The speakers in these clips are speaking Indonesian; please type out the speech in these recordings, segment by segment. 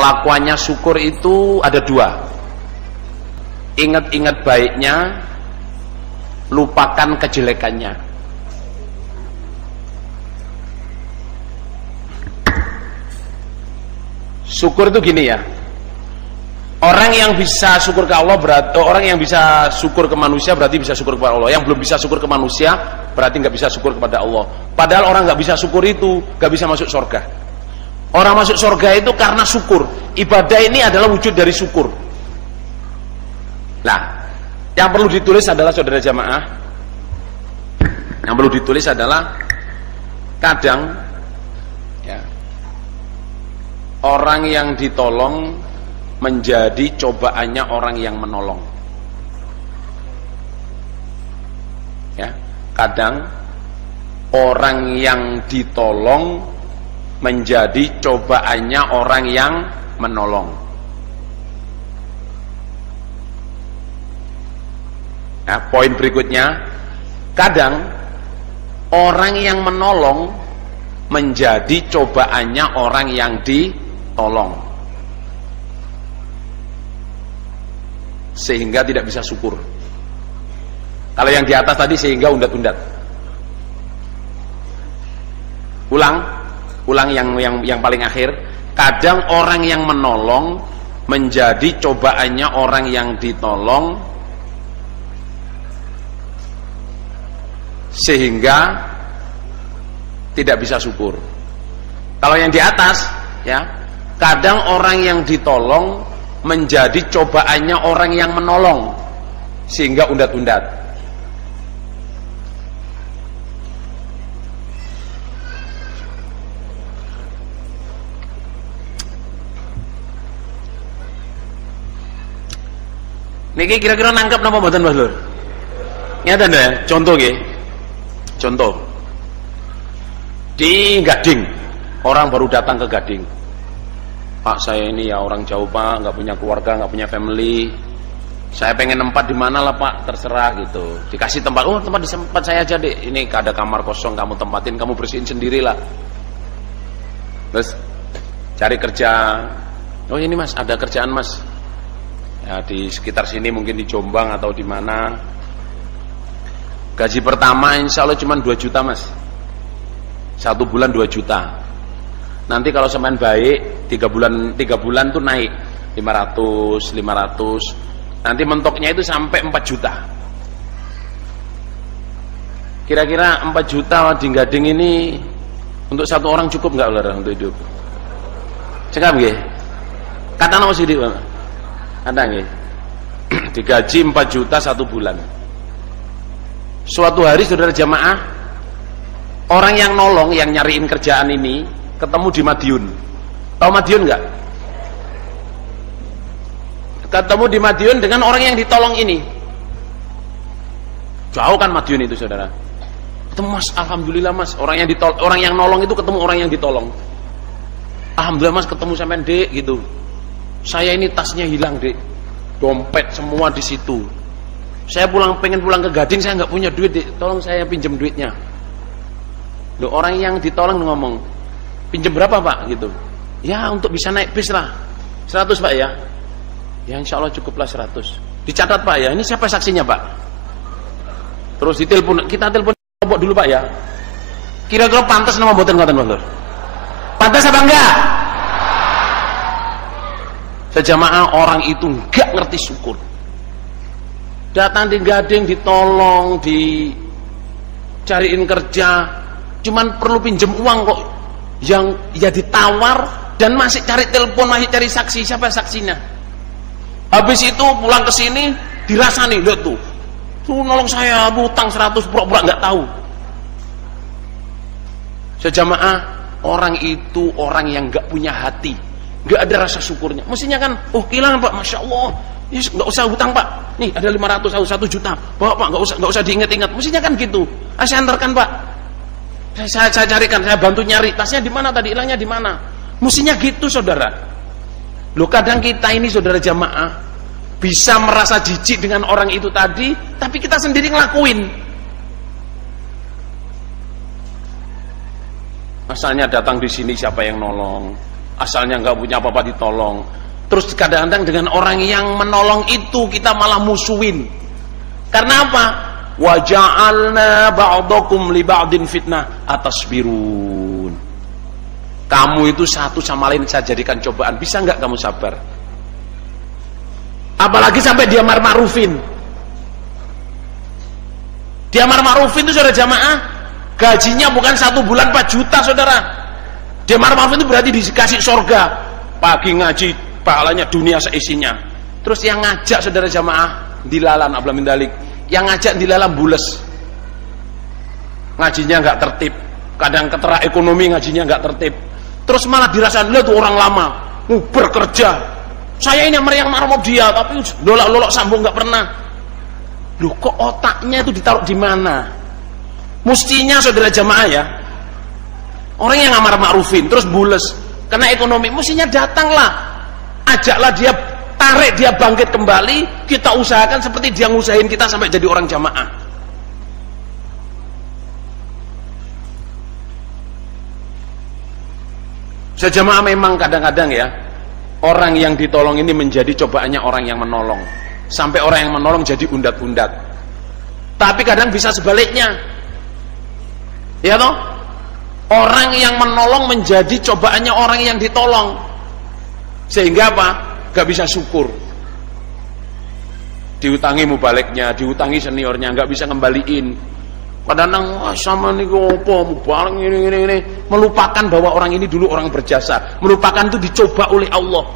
kelakuannya syukur itu ada dua. Ingat-ingat baiknya, lupakan kejelekannya. Syukur itu gini ya, orang yang bisa syukur ke Allah berarti orang yang bisa syukur ke manusia berarti bisa syukur kepada Allah. Yang belum bisa syukur ke manusia berarti nggak bisa syukur kepada Allah. Padahal orang nggak bisa syukur itu nggak bisa masuk surga. Orang masuk surga itu karena syukur. Ibadah ini adalah wujud dari syukur. Nah, yang perlu ditulis adalah saudara jamaah, yang perlu ditulis adalah kadang ya, orang yang ditolong menjadi cobaannya orang yang menolong. Ya, kadang orang yang ditolong menjadi cobaannya orang yang menolong. Nah, poin berikutnya, kadang orang yang menolong menjadi cobaannya orang yang ditolong, sehingga tidak bisa syukur. Kalau yang di atas tadi sehingga undat-undat. Ulang yang paling akhir. Kadang orang yang menolong menjadi cobaannya orang yang ditolong, sehingga tidak bisa syukur. Kalau yang di atas ya, kadang orang yang ditolong menjadi cobaannya orang yang menolong, sehingga undat-undat. Niki kira-kira nangkep napa mboten Mas Lur? Nyata ndak ya? Contoh nggih. Contoh. Di Gading, orang baru datang ke Gading. Pak, saya ini ya orang jauh Pak, nggak punya keluarga, nggak punya family. Saya pengen tempat di mana lah Pak, terserah gitu. Dikasih tempat, oh tempat di tempat saya aja deh. Ini ada kamar kosong, kamu tempatin, kamu bersihin sendirilah. Terus cari kerja. Oh ini Mas, ada kerjaan Mas. Ya, di sekitar sini mungkin di Jombang atau di mana. Gaji pertama insya Allah cuma 2 juta Mas. 1 bulan 2 juta. Nanti kalau semakin baik 3 bulan tuh naik 500. Nanti mentoknya itu sampai 4 juta. Kira-kira 4 juta di Gading ini untuk satu orang cukup nggak Ular untuk hidup? Cekap nggih? Kata nama sih ada nggih? Digaji 4 juta 1 bulan. Suatu hari saudara jamaah, orang yang nolong, yang nyariin kerjaan ini ketemu di Madiun. Tahu Madiun nggak? Ketemu di Madiun dengan orang yang ditolong ini. Jauh kan Madiun itu saudara. Ketemu Mas, alhamdulillah Mas, orang yang nolong itu ketemu orang yang ditolong. Alhamdulillah Mas, ketemu sampean Dek gitu. Saya ini tasnya hilang Dek, dompet semua di situ. Saya pengen pulang ke Gading, saya nggak punya duit Dek, tolong saya pinjam duitnya. Loh, orang yang ditolong ngomong, pinjam berapa Pak gitu? Ya untuk bisa naik bis lah, 100 Pak ya. Ya insya Allah cukuplah 100. Dicatat Pak ya, ini siapa saksinya Pak? Terus ditelepon, kita telepon dulu Pak ya. Kira-kira pantas nama mboten ngoten Pak? Pantas apa enggak? Sejamaah orang itu enggak ngerti syukur. Datang di Gading ditolong, dicariin kerja, cuman perlu pinjem uang kok, yang ya ditawar dan masih cari telepon, masih cari saksi. Siapa saksinya? Habis itu pulang ke sini dirasani, lihat tuh nolong saya hutang 100, pura-pura nggak tahu. Sejamaah orang itu orang yang nggak punya hati, nggak ada rasa syukurnya. Mestinya kan, oh kehilangan Pak, masya Allah, yes, nggak usah hutang Pak, nih ada 500, 1 juta, bawa Pak, nggak usah diingat-ingat. Mestinya kan gitu. Saya antarkan Pak, saya carikan, saya bantu nyari tasnya di mana tadi, hilangnya di mana. Mestinya gitu saudara. Loh, kadang kita ini saudara jamaah bisa merasa jijik dengan orang itu tadi, tapi kita sendiri ngelakuin. Asalnya datang di sini siapa yang nolong? asalnya nggak punya apa-apa ditolong. Terus kadang-kadang dengan orang yang menolong itu kita malah musuhin. Karena apa? Wa ja'alna ba'dakum li ba'din fitnah atasbirun. Kamu itu satu sama lain saya jadikan cobaan. Bisa nggak kamu sabar? Apalagi sampai dia maruf-marufin. Dia maruf-marufin itu saudara jamaah, gajinya bukan 1 bulan 4 juta saudara. Dia maruf-marufin itu berarti dikasih surga. Pagi ngaji, pahalanya dunia seisinya. Terus yang ngajak saudara jamaah dilalan abla min dalik. Yang ngajak dilalan bules. Ngajinya nggak tertib. Kadang ketera ekonomi ngajinya nggak tertib. Terus malah dirasakan, lihat tuh orang lama bekerja. Saya ini yang maruf dia, tapi lolok-lolok sambung nggak pernah. Loh, kok otaknya itu ditaruh di mana? Mestinya saudara jamaah ya, orang yang ngamar ma'rufin terus bules karena ekonomi, mestinya datanglah, ajaklah dia, tarik dia bangkit kembali, kita usahakan seperti dia ngusahain kita sampai jadi orang jamaah. Sejamaah memang kadang-kadang ya, orang yang ditolong ini menjadi cobaannya orang yang menolong. Sampai orang yang menolong jadi undat-undat. Tapi kadang bisa sebaliknya. Ya toh? Orang yang menolong menjadi cobaannya orang yang ditolong. Sehingga apa? Gak bisa syukur. Diutangi mubaliknya, diutangi seniornya, gak bisa ngembaliin. Kadang-kadang sama nih opo mubalek ini. Melupakan bahwa orang ini dulu orang berjasa. Melupakan itu dicoba oleh Allah.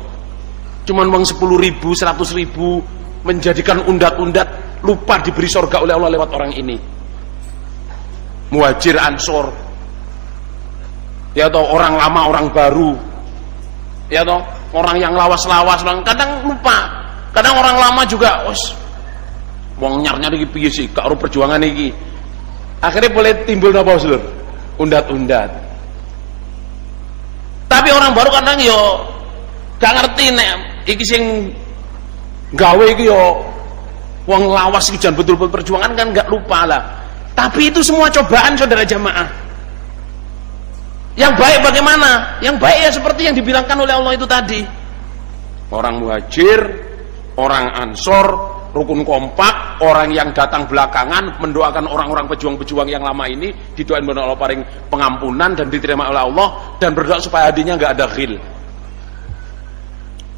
Cuman uang 10.000, 100.000 menjadikan undat-undat, lupa diberi surga oleh Allah lewat orang ini. Muhajir Ansor, ya toh, orang lama orang baru, ya toh, orang yang lawas-lawas, kadang lupa. Kadang orang lama juga, wong nyar-nyar iki piye sih karo perjuangan iki. Akhirnya boleh timbul napa Saudara? Undat-undat. Tapi orang baru kadang yo gak ngerti nek iki sing gawe iki yo wong lawas iki jan betul-betul perjuangan kan gak lupa lah. Tapi itu semua cobaan saudara jamaah. Yang baik bagaimana? Yang baik ya seperti yang dibilangkan oleh Allah itu tadi. Orang muhajir, orang ansor, rukun kompak, orang yang datang belakangan mendoakan orang-orang pejuang-pejuang yang lama ini, didoain oleh Allah paling pengampunan dan diterima oleh Allah, dan berdoa supaya hatinya enggak ada ghil.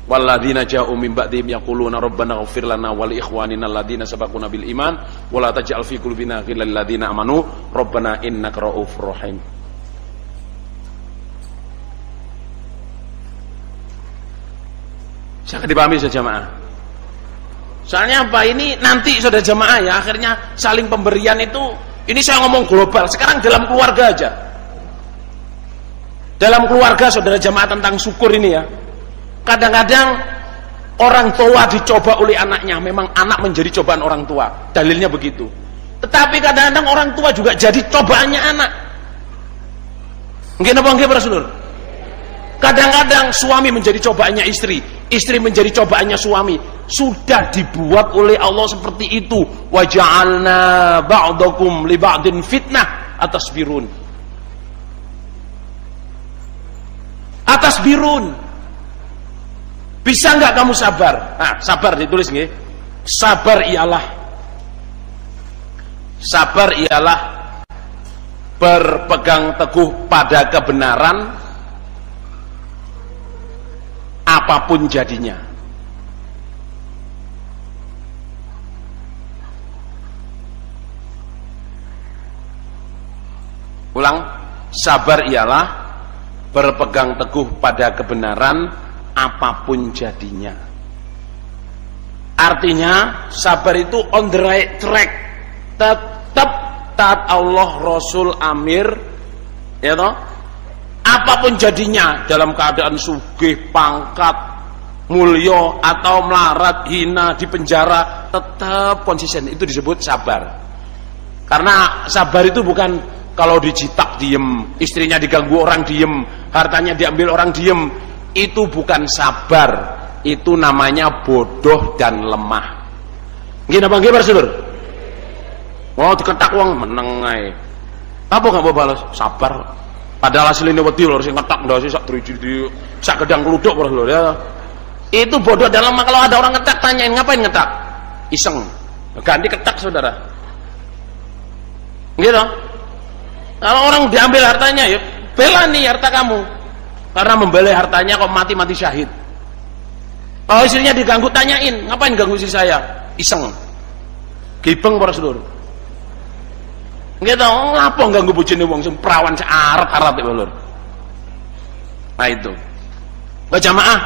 Walladzina ja'u min ba'dihim yaquluna rabbana ighfir lana wa li ikhwanina alladzina sabaquna bil iman wa la taj'al fi qulubina ghillan lil ladzina amanu rabbana innaka ra'ufur rahim. Sangat dipahami saja jamaah. Soalnya apa, ini nanti saudara jamaah ya, akhirnya saling pemberian itu, ini saya ngomong global, sekarang dalam keluarga aja. Dalam keluarga saudara jamaah tentang syukur ini ya. Kadang-kadang orang tua dicoba oleh anaknya, memang anak menjadi cobaan orang tua, dalilnya begitu. Tetapi kadang-kadang orang tua juga jadi cobaannya anak. Nggih napa nggih para sedulur? Kadang-kadang suami menjadi cobaannya istri, istri menjadi cobaannya suami. Sudah dibuat oleh Allah seperti itu. Wa ja'alna ba'dakum li ba'din fitnah atasbirun. Atasbirun. Bisa nggak kamu sabar? Nah, sabar ditulis nggih. Sabar ialah berpegang teguh pada kebenaran apapun jadinya. Ulang, sabar ialah berpegang teguh pada kebenaran apapun jadinya. Artinya sabar itu on the right track, tetap taat Allah, Rasul, Amir, ya toh. Apapun jadinya, dalam keadaan sugih, pangkat, mulya atau melarat, hina, di penjara, tetap konsisten. Itu disebut sabar. Karena sabar itu bukan kalau dijitak diem, istrinya diganggu orang diem, hartanya diambil orang diem. Itu bukan sabar, itu namanya bodoh dan lemah. Nggih napa nggih para sedulur? Mau diketak wong meneng ae. Apa gak mau balas? Sabar. Padahal aslinya wedi lho sing ngetak ndase sak driji sak gedang kluduk lho ya. Itu bodoh dalam kalau ada orang ngetak tanyain ngapain ngetak? Iseng. Ganti ketak saudara. Gitu. Kalau orang diambil hartanya ya bela nih harta kamu. Karena membela hartanya kok mati-mati syahid. Kalau istrinya diganggu tanyain, ngapain ganggu istri saya? Iseng. Gibeng para seluruh. Gitu, ngapa ganggu bojone wong sing perawan searat-arat itu lur. Nah itu. Berjamaah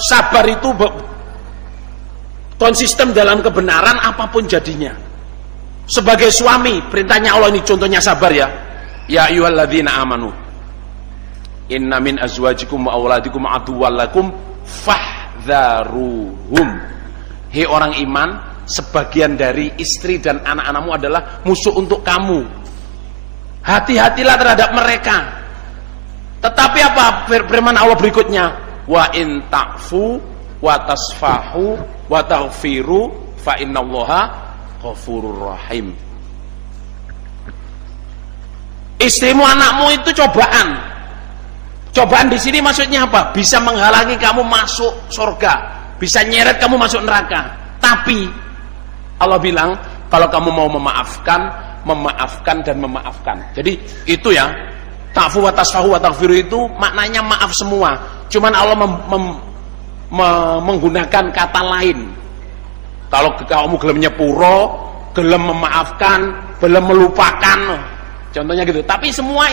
sabar itu konsisten dalam kebenaran apapun jadinya. Sebagai suami, perintahnya Allah ini contohnya sabar ya. Ya ayyuhalladzina amanu. Inna min azwajikum wa auladikum aduwwan lakum fahdharuhum. Hei orang iman, sebagian dari istri dan anak-anakmu adalah musuh untuk kamu. Hati-hatilah terhadap mereka. Tetapi apa firman Allah berikutnya? Wa in ta'fu wa tasfahu wa taghfiru fa innallaha ghafurur rahim. Istrimu, anakmu itu cobaan. Cobaan di sini maksudnya apa? Bisa menghalangi kamu masuk surga, bisa nyeret kamu masuk neraka. Tapi Allah bilang kalau kamu mau memaafkan, memaafkan dan memaafkan. Jadi itu ya, ta'fu wa tasfahu wa taghfiru itu maknanya maaf semua. Cuman Allah menggunakan kata lain. Kalau kamu gelem nyepuro, gelem memaafkan, gelem melupakan, contohnya gitu. Tapi semua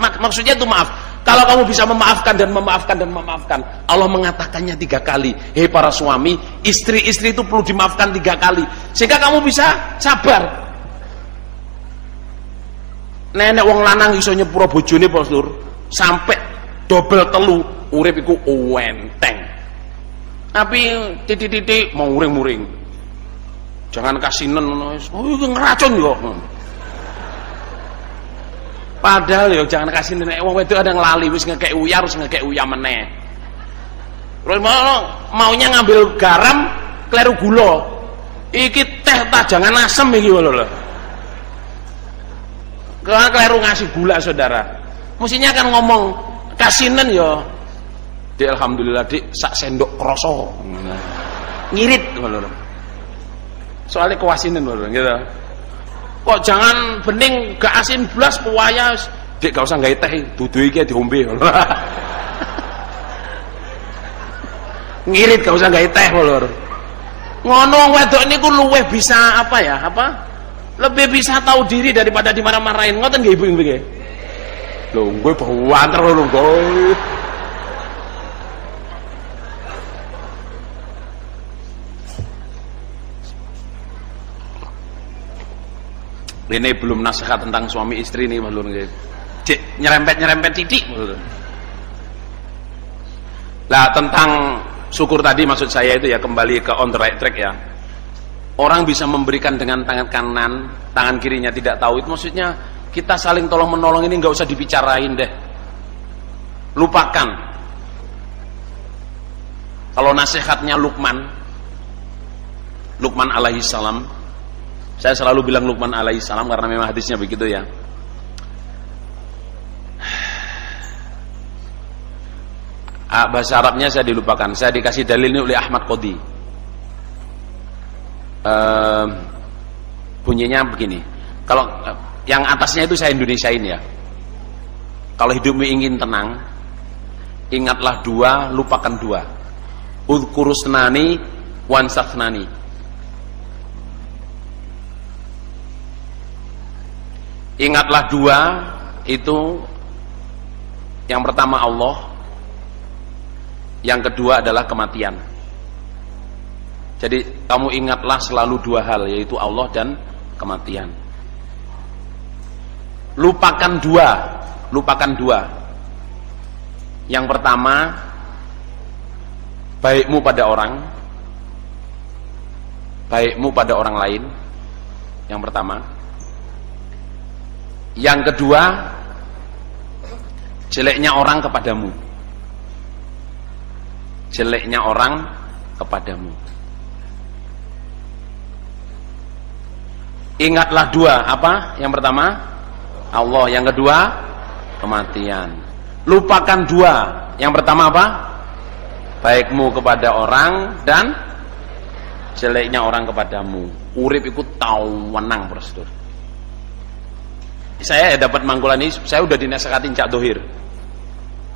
maksudnya itu maaf. Kalau kamu bisa memaafkan dan memaafkan dan memaafkan, Allah mengatakannya 3 kali. Hei para suami, istri-istri itu perlu dimaafkan 3 kali, sehingga kamu bisa sabar. Nenek wong lanang iso nyepuro bojone Postur sampai dobel telu, urip iku enteng. Tapi titik-titik mau muring-muring. Jangan kasinen ngono wis. Oh iki ngeracun yo. Padahal ya jangan kasih nenek wong wedok ada ngelali wis ngekek uyah harus ngekek uyah meneh. Terus maunya ngambil garam kleru gula. Iki teh ta jangan asem iki lho. Kalau kleru ngasih gula saudara. Mestinya kan ngomong kasinen ya. Dik alhamdulillah dik sak sendok kroso. Ngirit lho. Soalnya kewasinen lho gitu. Kok jangan bening gak asin blas kuwaya dik gak usah gawe teh dudu iki diombe. Ngirit gak usah gawe teh lho. Ngono wedok niku luweh bisa apa ya? Lebih bisa tahu diri daripada dimarah-marahin. Ngoten nggih Ibu nggih. Lho gue banter lho gue. Ini belum nasihat tentang suami istri nih Mas Lur. Cek nyerempet titik. Lah tentang syukur tadi maksud saya itu ya kembali ke on the right track ya. Orang bisa memberikan dengan tangan kanan, tangan kirinya tidak tahu, itu maksudnya kita saling tolong menolong ini nggak usah dibicarain deh. Lupakan. Kalau nasihatnya Luqman alaihi salam, saya selalu bilang Luqman alaihi salam karena memang hadisnya begitu ya. Bahasa Arabnya saya dilupakan. Saya dikasih dalil ini oleh Ahmad Qodi. Bunyinya begini. Kalau yang atasnya itu saya Indonesiain ya. Kalau hidupmu ingin tenang, ingatlah 2, lupakan 2. Udhkurusnani wansakhnani. Ingatlah 2 itu, yang pertama Allah, yang kedua adalah kematian. Jadi kamu ingatlah selalu 2 hal, yaitu Allah dan kematian. Lupakan 2. Yang pertama, baikmu pada orang, baikmu pada orang lain. Yang pertama. Yang kedua, jeleknya orang kepadamu. Jeleknya orang kepadamu. Ingatlah 2, apa? Yang pertama Allah, yang kedua kematian. Lupakan dua. Yang pertama apa? Baikmu kepada orang dan jeleknya orang kepadamu. Urip iku tawenang, Bro. Saya dapat mangkulan ini, saya udah dinasehati Cak Dohir.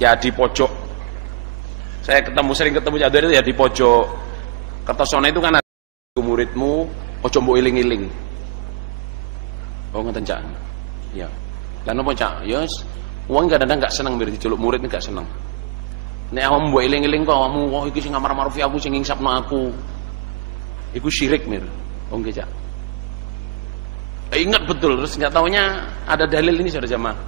Ya di pojok. Saya sering ketemu Cak Dohir itu ya di pojok. Kertosono itu kan ada muridmu, ojo mbok iling-iling. Oh ngoten Cak. Ya. Lah napa Cak? Ya wong kadang-kadang enggak seneng mir diceluk murid enggak seneng. Nek awakmu mbok iling-iling kok awakmu wah iki sing ngamar marufi aku sing ngingsapno aku. Iku syirik mir. Oh nggih Cak. Ingat betul, terus nggak taunya ada dalil ini saudara jamaah.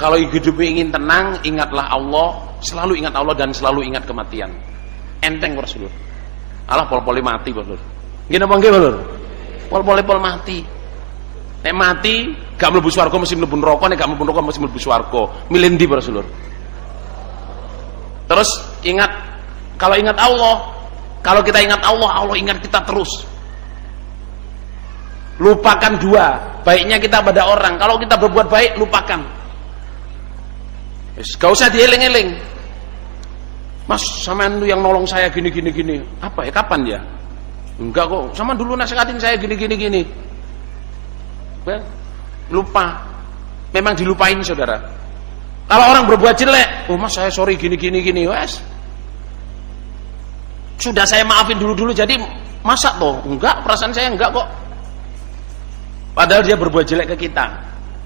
Kalau hidup ingin tenang, ingatlah Allah, selalu ingat Allah dan selalu ingat kematian. Enteng Rasulullah. Allah pol-poli mati Rasulullah. Gini apa nggih Rasulullah? Pol-pol mati. Nek mati gak mlebu swarga mesti mlebu neraka, nek gak mlebu neraka mesti mlebu swarga. Milih ndi Rasulullah? Terus ingat, kalau ingat Allah, kalau kita ingat Allah, Allah ingat kita terus. Lupakan dua, baiknya kita pada orang. Kalau kita berbuat baik, lupakan. Gak usah dieling-eling. Mas, sampean lu yang nolong saya gini. Apa ya? Kapan ya? Enggak kok. Sama dulu nasihatin saya gini. Lupa. Memang dilupain saudara. Kalau orang berbuat jelek, oh mas saya sorry gini. Wes. Sudah saya maafin dulu. Jadi masa toh? Enggak, perasaan saya enggak kok. Padahal dia berbuat jelek ke kita.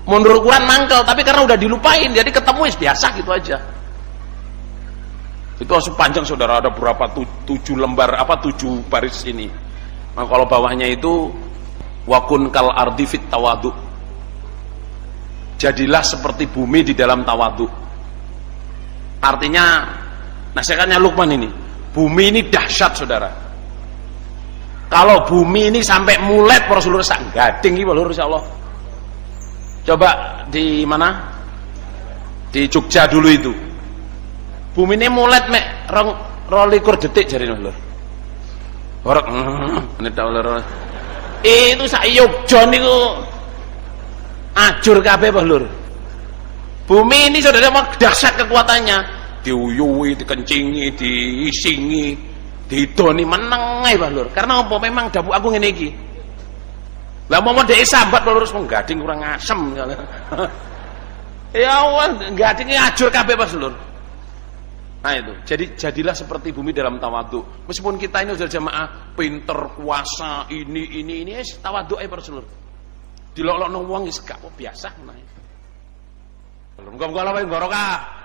Menurut Quran mangkel, tapi karena udah dilupain, jadi ketemu biasa gitu aja. Itu harus panjang saudara, ada berapa 7 lembar, 7 baris ini. Nah, kalau bawahnya itu wakun kal ardi fit tawadu. Jadilah seperti bumi di dalam tawadu. Artinya nasihatnya Luqman ini, bumi ini dahsyat saudara. Kalau bumi ini sampai mulet Rasulullah sak gading iki lho insyaallah. Coba di mana? Di Jogja dulu itu. Bumi ini mulet mek 22 detik jarine lho. Horok menit lho. Itu sak Jogja niku ajur kabeh lho. Bumi ini saudara dahsyat kekuatannya. Diuyuhi, dikencingi, diisingi, didoni meneng ae Lur. Karena apa memang dapuk aku ngene iki. Lah mau dhek sambat terus menggading kurang asem. Ya Allah, gadinge ajur kabeh Mas Lur. Nah itu. Jadilah seperti bumi dalam tawadhu. Meskipun kita ini sudah jamaah pinter, kuasa, ini tawadhu ae Mas Lur. Dilok-lokno wong wis gak biasa. Muga-muga Allah barokah.